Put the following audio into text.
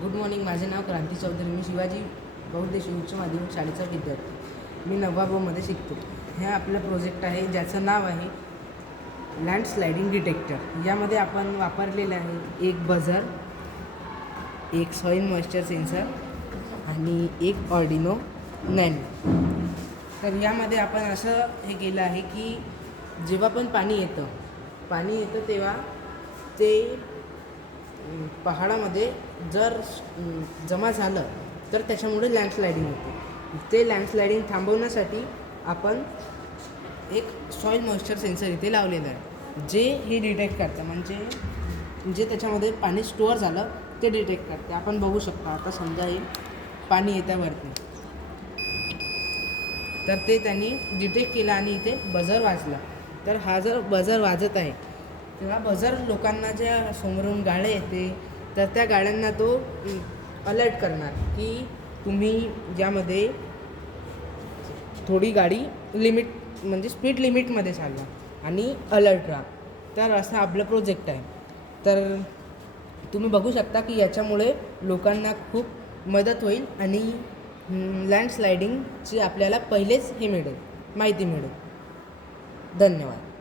Good morning. माझे नाव क्रांती चौधरी. मी शिवाजी बहुउद्देशीय उच्च माध्यमिक शाळेचा विद्यार्थी. मी 9वी मध्ये शिकतो. हे आपलं प्रोजेक्ट आहे ज्याचं नाव आहे लँडस्लायडिंग डिटेक्टर. यामध्ये आपण वापरलेलं आहे एक बझर, एक सॉईल मॉइश्चर सेन्सर आणि एक ऑर्डिनो नॅनो. तर यामध्ये आपण असं हे केलं आहे की जेव्हा पण पाणी येतं तेव्हा ते पहाडामध्ये जर जमा झालं तर त्याच्यामुळे लँडस्लायडिंग होते. ते लँडस्लायडिंग थांबवण्यासाठी आपण एक सॉईल मॉइश्चर सेन्सर इथे लावलेलं आहे, जे हे डिटेक्ट करतं. म्हणजे जे त्याच्यामध्ये पाणी स्टोअर झालं ते डिटेक्ट करते. आपण बघू शकता, आता समजा हे पाणी येतं वरती, तर ते त्यांनी डिटेक्ट केलं आणि इथे बझर वाजला. तर हा जर बझर वाजत आहे तेव्हा बझर लोकांना ज्या समोरून गाड्या येते तर त्या गाड्यांना तो अलर्ट करणार की तुम्ही यामध्ये थोडी गाडी लिमिट म्हणजे स्पीड लिमिटमध्ये चालवा आणि अलर्ट राहा. तर असं आपलं प्रोजेक्ट आहे. तर तुम्ही बघू शकता की याच्यामुळे लोकांना खूप मदत होईल आणि लँडस्लायडिंगची आपल्याला पहिलेच हे मिळेल, माहिती मिळेल. धन्यवाद.